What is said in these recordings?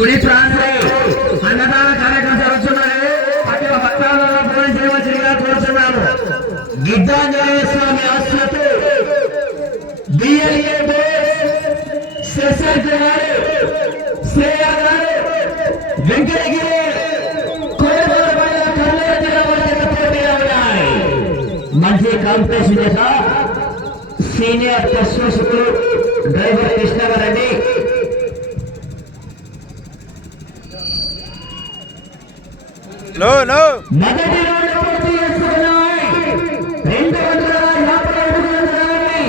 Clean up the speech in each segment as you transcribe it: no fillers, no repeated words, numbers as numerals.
గుడి ప్రాంతంలో అన్నదాన కార్యక్రమం జరుగుతున్నది. అటు భక్తులలో భోజనం చేయవలసిందిగా కోరుతున్నాము. గిడ్డాంజనేయ స్వామి ఆశ్రతో బిఎల్ఏ శశంకర్ గారు, శ్రేయ గారు, వెంకటగిరి మంచి కాంపిటీషన్ చేత సీనియర్ పశువులు డ్రైవర్ కృష్ణ గారండి. మొదటి రౌండ్ పూర్తి చేసుకున్నాయి. 250 అడుగులని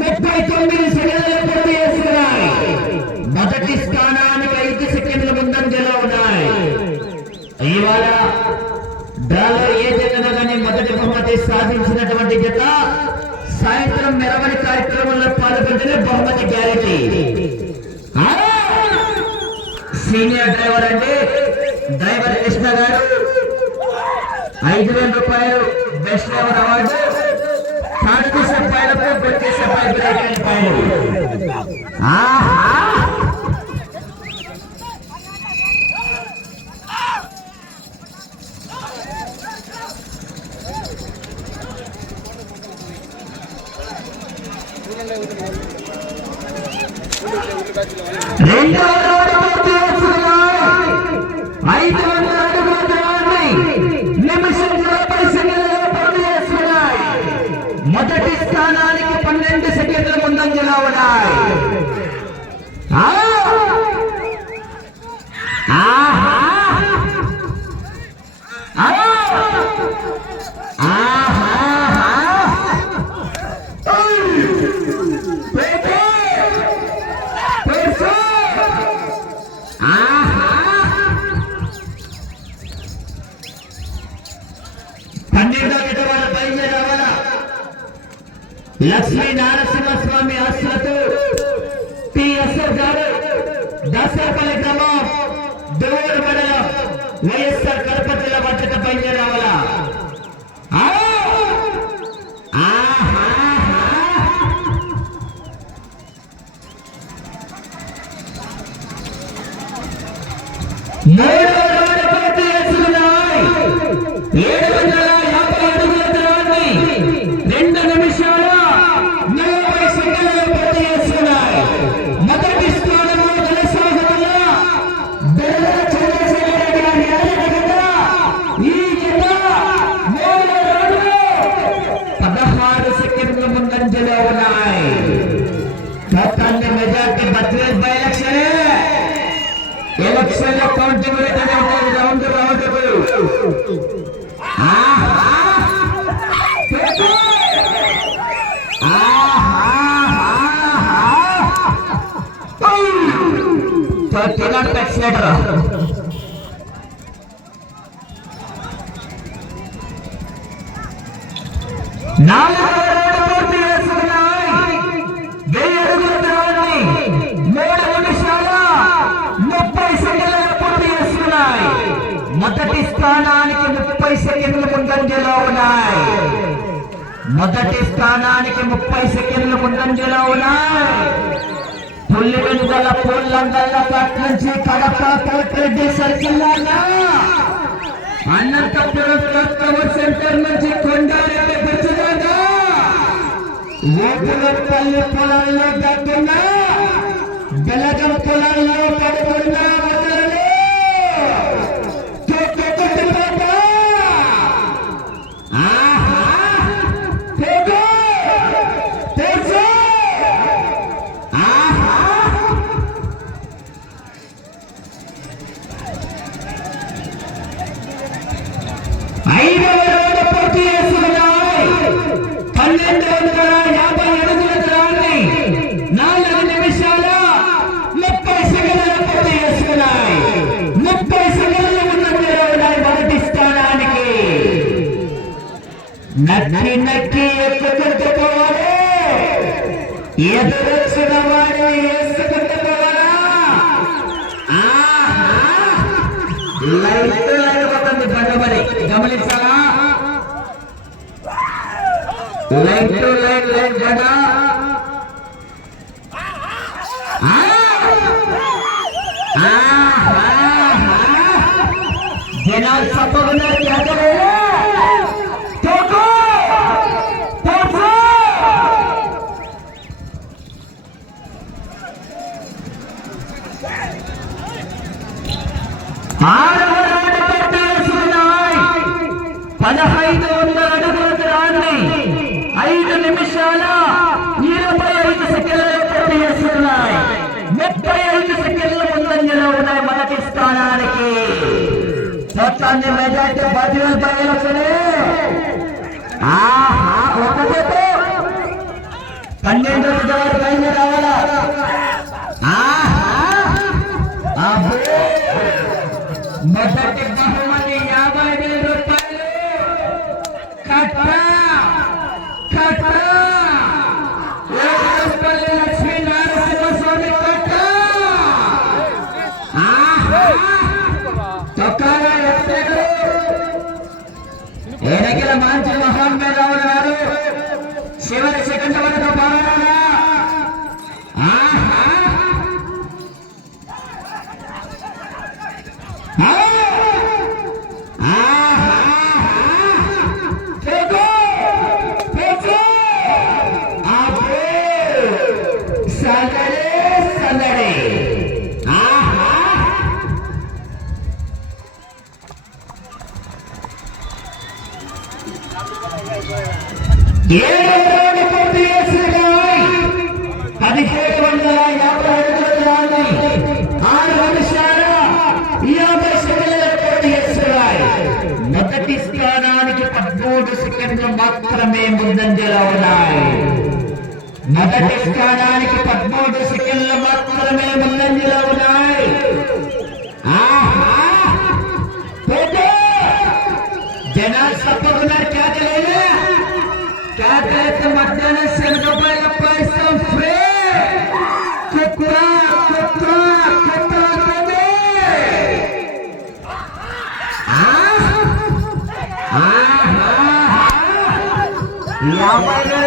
39 సెకండ్లు పూర్తి చేసుకున్నాయి. మొదటి స్థానానికి 5 సెకండ్ల ముందంజలో ఉన్నాయి. ఇవాళ డ్రాలో ఏ జతలో కానీ మొదటి బహుమతి సాధించినటువంటి జత సాయంత్రం మెరవని కార్యక్రమంలో పాల్గొంటేనే బహుమతి గ్యారెంటీ. సీనియర్ డ్రైవర్ అండి, డ్రైవర్ కృష్ణ గారు 5,000 రూపాయలు బెస్ట్ డ్రైవర్ అవార్డు, 30 రూపాయలకు 30 రూపాయలు. రెండవ రౌండ్ పూర్తి చేసుకున్నాయి. 500 అడుగుల దూరాన్ని నిమిషం 40 సెకండ్లలో పూర్తి చేసుకున్నాయి. మొదటి స్థానానికి 12 సెకండ్ల ముందంజలో ఉన్నాయి. లక్ష్మీ నరసింహస్వామి ఆశ్రతో టిఎస్ఎఫ్ గారు దసరపల్లి గ్రామం దూరు మండలం వైఎస్ఆర్ కడప జిల్లా మధ్యత పైన రావాలా. మూడవ రౌండ్ పూర్తి చేసుకున్నాయి. 750 అడుగుల దూరాన్ని 2 నిమిషాలు 40 సెకండ్లలో పూర్తి చేసుకున్నాయి. మొదటి స్థానంలో కొనసాగుతున్న బెల్ల చంద్రశేఖర్ గారి అధికారంగా ఈ జత 3 రౌండ్లు 16 సెకండ్ల ముందంజలో ఉన్నాయి. మొత్తాన్ని మెజార్టీ 32 బై ఎలక్షన్ లో కౌంటింగ్ రౌండ్ పూర్తి చేసుకున్నాయి. 1000 అడుగుల దూరాన్ని 3 నిమిషాల 30 సెకండ్లలో పూర్తి చేసుకున్నాయి. మొదటి స్థానానికి 30 సెకండ్ల ముందంజలో ఉన్నాయి. మొదటి స్థానానికి 30 సెకండ్ల ముందంజలో ఉన్నాయి. పుల్లివెందుల పూలంగల్ల పట్ నుంచి Kadapa Kotireddy circle Anantapuram customer centre నుంచి కొండారెడ్డి పెంచుదా ఓపులపల్లి పొలాల్లో కాకుండా బెలగం పొలాల్లో పడుకున్నా నక్కి నక్కి ఎక్కుకుంటూ పోవాలి. ఎదురొచ్చిన వాడిని వేసుకుంటూ పోవాలా. లైట్ పోతుంది బండబడి గమనించాలా. లైట్ లైట్ లైట్ బండ జనాలు తప్పకుండా మెజార్టీ బాధ్యులు బయలుసరే 12 బయలు రావాలా మొదటి బహుమతి 50,000 రూపాయలు లక్ష్మీ నారసింహస్వామి ఏనగిల మంచి మహాన్ మేధావులు గారు చివరి సెకండ్ వరకు బాగా మొదటి స్థానానికి 13 సెకండ్లు మాత్రమే ముందంజలో ఉన్నాయి. మొదటి స్థానానికి 13 సెకండ్లు మాత్రమే ముందంజలో ఉన్నాయి. జనాలు తప్పకున్నారు కేకలేనా కేకలైతే మధ్యాహ్నం శనగపాయల పాయసం ఫ్రీ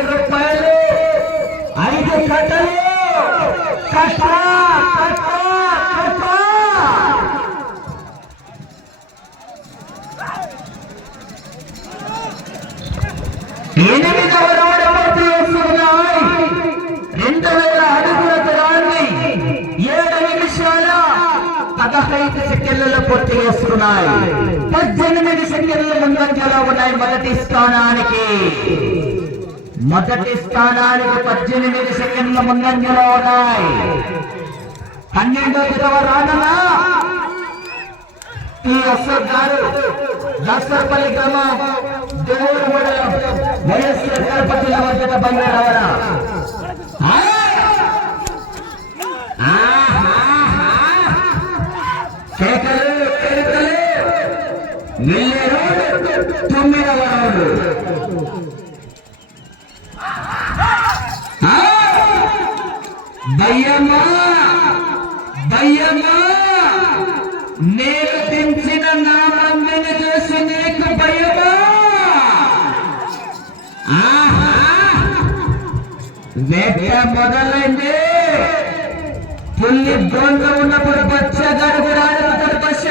రూపాయలు 5 కట్టలు కట్ట 8వ రౌండ్ పూర్తి చేస్తున్నాయి. 2000 అడుగుల దూరాన్ని 7 నిమిషాల 15 సెకండ్లలో పూర్తి చేస్తున్నాయి. 18 సెకండ్ల ముందంజలో ఉన్నాయి. మొదటి స్థానానికి 18 సెకండ్ల ముందంజలో ఉన్నాయి. 12వ రానున్నా ఈ అశోక్ గారు దాసర్పల్లి గ్రామం దేవుడు మండలం వైఎస్ఆర్ కడప జిల్లా మధ్య బయలుదేరావరా కేకలు కేకలు వెళ్ళే రోడ్డు 9వ రౌండ్ భయ్యమ్మా భయ్యమ్మా నేను పెంచిన నా మమ్మీని చూసి నీకు భయమా వేట మొదలైంది. పుల్లి బోన్లో ఉన్నప్పుడు బచ్చగాడు కూడా ఆడుతాడు. బస్స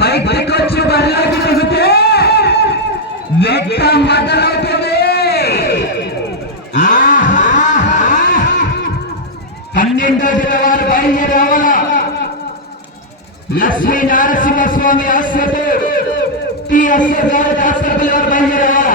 బయటకు వచ్చి బరిలోకి దిగితే వేట మొదలవుతుంది. 12వ జిల్లా బయలుదేరావాలా లక్ష్మీ నారసింహస్వామి ఆశ్రతో టీఎస్ఆర్ గారు దాసర్పల్లి వారు బయలుదేరావాలా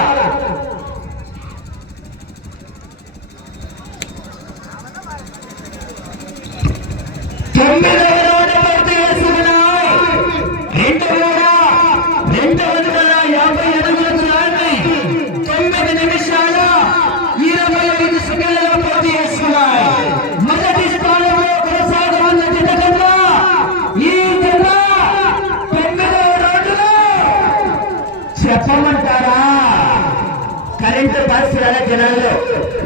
చెప్పమంటారా? కరెంటు బస్సు జనాల్లో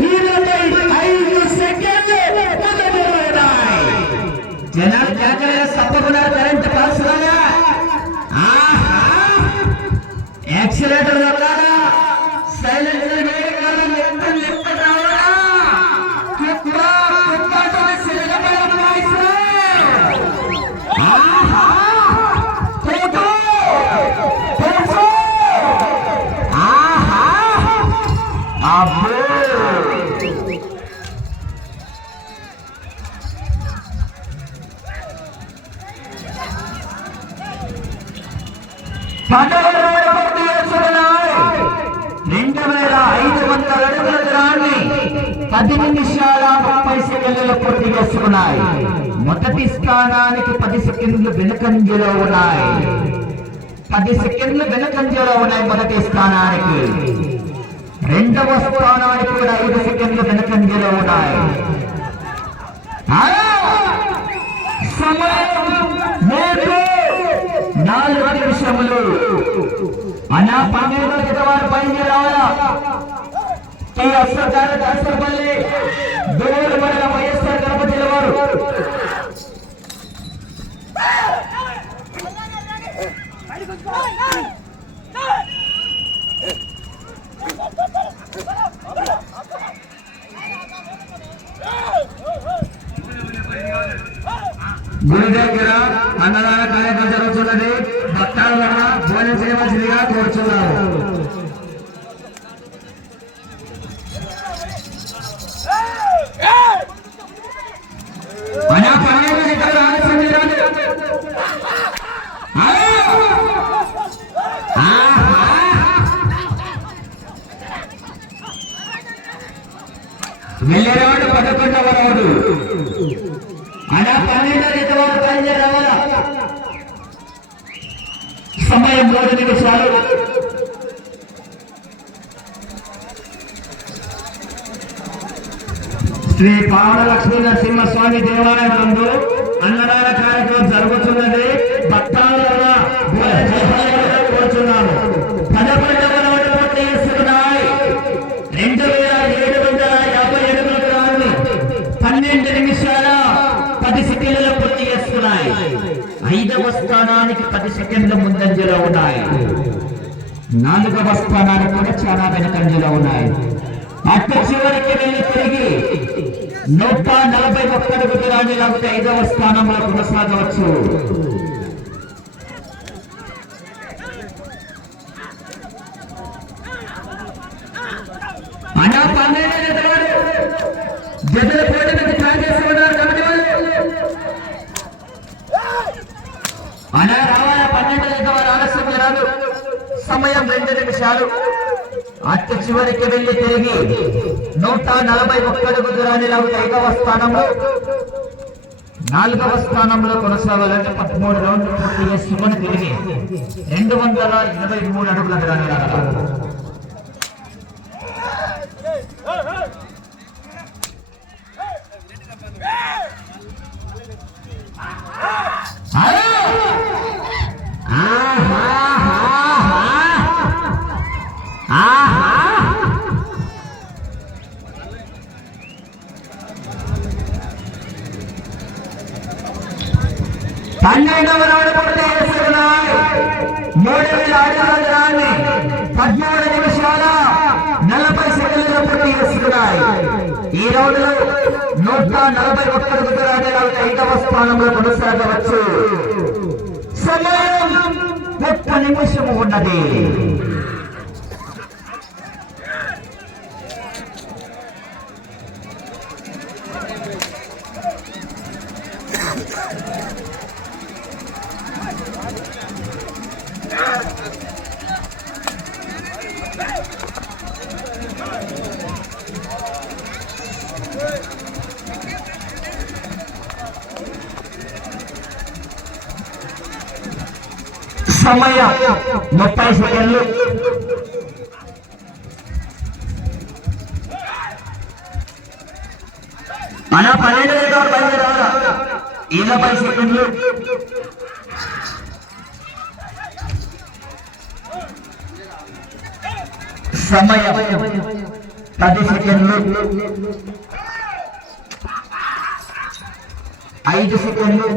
25 సెకండ్లు జనాలు జాగ్రత్తగా తప్పకున్నారు. కరెంటు బస్సు యాక్సిలేటర్ దొరకాలా సైలెన్సర్ 2500 అడుగుల దూరాన్ని 10 నిమిషాల 30 సెకండ్లలో పూర్తి చేసుకున్నాయి. మొదటి స్థానానికి 10 సెకండ్లు వెనుకంజలో ఉన్నాయి. 10 సెకండ్లు వెనుకంజలో ఉన్నాయి మొదటి స్థానానికి. రెండవ స్థానానికి కూడా 5 సెకండ్లు వెనుకంజలో ఉన్నాయి. సమయం 4 నిమిషములు. అన్నా 12వ జత వారు బయలుదేరావాలా? దాసరపల్లి దూరు మండలం వైఎస్ఆర్ కడప జిల్లా వారు గుడి దగ్గర అన్నదాన కార్యక్రమం జరుగుతున్నది. భక్తాల వల్ల భోజనం చేయవలసిందిగా కోరుచున్నారు. వెళ్ళేవాడు 11వ రౌండ్. అలా 12వ జత వారు బయలుదేరావాలా? సమయం 3 నిమిషాలు. శ్రీ పావన లక్ష్మీ నరసింహస్వామి దేవాలయం నందు అన్నదాన కార్యక్రమం జరుగుతున్నది. భక్తాల కోరుచున్నాము. 11వ రౌండ్ పూర్తి చేసుకున్నాయి. 2750 అడుగుల దూరాన్ని 12 నిమిషాల 10 సెకండ్లలో పూర్తి చేసుకున్నాయి. 5వ స్థానానికి 10 సెకండ్ల ముందంజలో ఉన్నాయి. 4వ స్థానానికి కూడా చాలా వెనకంజలో ఉన్నాయి. అట్ట చివరికి వెళ్ళి తిరిగి 141 అడుగు దూరాన్ని లాగితే 5వ స్థానంలో కొనసాగవచ్చు. అన్నా 12 జతల పోటీ మీద ట్రాక్ చేసుకున్నారు కాబట్టి అలా రావాల 12 జత వారు ఆలస్యం రాదు. సమయం 2 నిమిషాలు. అత్త చివరికి వెళ్ళి తిరిగి 141 అడుగు దూరాన్ని లాగితే 5వ స్థానంలో 4వ స్థానంలో కొనసాగాలంటే 13 రౌండ్లు పూర్తి చేసుకుని తిరిగి 223 అడుగుల దూరాన్ని లాగాలి. పన్నెండవ రౌండ్ పూర్తి చేసుకున్నాయి. 3000 అడుగుల దూరాన్ని 13 నిమిషాల 40 సెకండ్లలో పూర్తి చేసుకున్నాయి. ఈ రౌండ్ లో 141 అడుగు దూరాన్ని 5వ స్థానంలో కొనసాగవచ్చు. సమయం 1 నిమిషము ఉన్నది. సమయం 30 సెకండ్లు. అలా 12 బయలుదేరాలా? 20 సెకండ్లు. సమయం 10 సెకండ్లు. 5 సెకండ్లు.